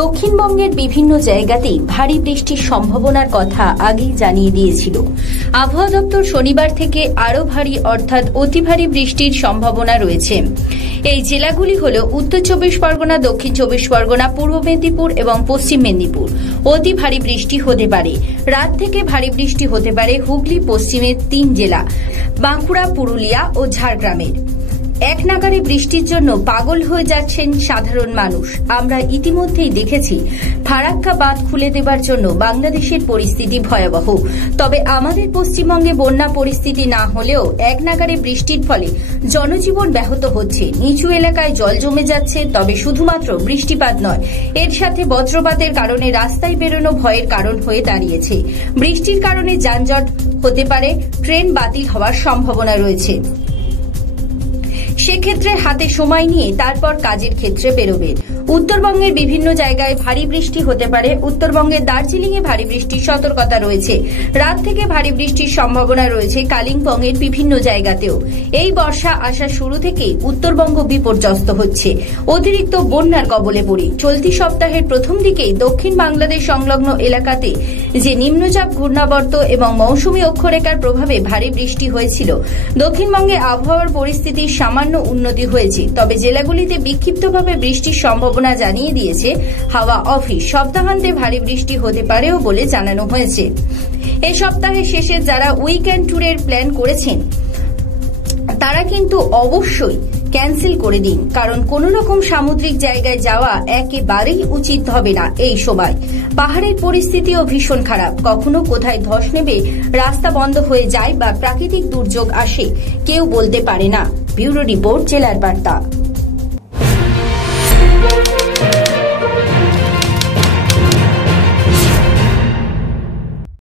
দক্ষিণবঙ্গের বিভিন্ন জায়গাতেই ভারী বৃষ্টির সম্ভাবনার কথা আগেই জানিয়ে দিয়েছিল আবহাওয়া দপ্তর। শনিবার থেকে আরও ভারী অর্থাৎ অতি ভারী বৃষ্টির সম্ভাবনা রয়েছে। এই জেলাগুলি হল উত্তর চব্বিশ পরগনা, দক্ষিণ চব্বিশ পরগনা, পূর্ব মেদিনীপুর এবং পশ্চিম মেদিনীপুর। অতি ভারী বৃষ্টি হতে পারে। রাত থেকে ভারী বৃষ্টি হতে পারে হুগলি পশ্চিমের 3 জেলা, বাঁকুড়া, পুরুলিয়া ও ঝাড়গ্রামের। এক নাগাড়ে বৃষ্টির জন্য পাগল হয়ে যাচ্ছেন সাধারণ মানুষ। আমরা ইতিমধ্যেই দেখেছি ফারাক্কা বাঁধ খুলে দেবার জন্য বাংলাদেশের পরিস্থিতি ভয়াবহ। তবে আমাদের পশ্চিমবঙ্গে বন্যা পরিস্থিতি না হলেও এক নাগাড়ে বৃষ্টির ফলে জনজীবন ব্যাহত হচ্ছে। নিচু এলাকায় জল জমে যাচ্ছে। তবে শুধুমাত্র বৃষ্টিপাত নয়, এর সাথে বজ্রপাতের কারণে রাস্তায় বেরোনো ভয়ের কারণ হয়ে দাঁড়িয়েছে। বৃষ্টির কারণে যানজট হতে পারে, ট্রেন বাতিল হওয়ার সম্ভাবনা রয়েছে। সেক্ষেত্রে হাতে সময় নিয়ে তারপর কাজের ক্ষেত্রে বেরোবে। উত্তরবঙ্গের বিভিন্ন জায়গায় ভারী বৃষ্টি হতে পারে। উত্তরবঙ্গের দার্জিলিংয়ে ভারী বৃষ্টির সতর্কতা রয়েছে। রাত থেকে ভারী বৃষ্টির সম্ভাবনা রয়েছে কালিম্পংয়ের বিভিন্ন জায়গাতেও। এই বর্ষা আসার শুরু থেকেই উত্তরবঙ্গ বিপর্যস্ত হচ্ছে। অতিরিক্ত বন্যার কবলে পড়ে চলতি সপ্তাহের প্রথম দিকেই দক্ষিণ বাংলাদেশ সংলগ্ন এলাকাতে যে নিম্নচাপ ঘূর্ণাবর্ত এবং মৌসুমী অক্ষরেখার প্রভাবে ভারী বৃষ্টি হয়েছিল, দক্ষিণবঙ্গে আবহাওয়ার পরিস্থিতির সামান্য উন্নতি হয়েছে। তবে জেলাগুলিতে বিক্ষিপ্তভাবে বৃষ্টির সম্ভাবনা জানিয়ে দিয়েছে হাওয়া অফিস। সপ্তাহান্তে ভারী বৃষ্টি হতে পারেও বলে জানানো হয়েছে। এই সপ্তাহের শেষে যারা উইকেন্ড ট্যুরের প্ল্যান করেছেন তারা কিন্তু অবশ্যই ক্যান্সেল করে দিন, কারণ কোনো রকম সামুদ্রিক জায়গায় যাওয়া একেবারেই উচিত হবে না এই সময়। পাহাড়ের পরিস্থিতিও ভীষণ খারাপ। কখনো কোথায় ধস নেবে, রাস্তা বন্ধ হয়ে যায় বা প্রাকৃতিক দুর্যোগ আসে, কেউ বলতে পারে না। ব্যুরো রিপোর্ট, জেলার বার্তা।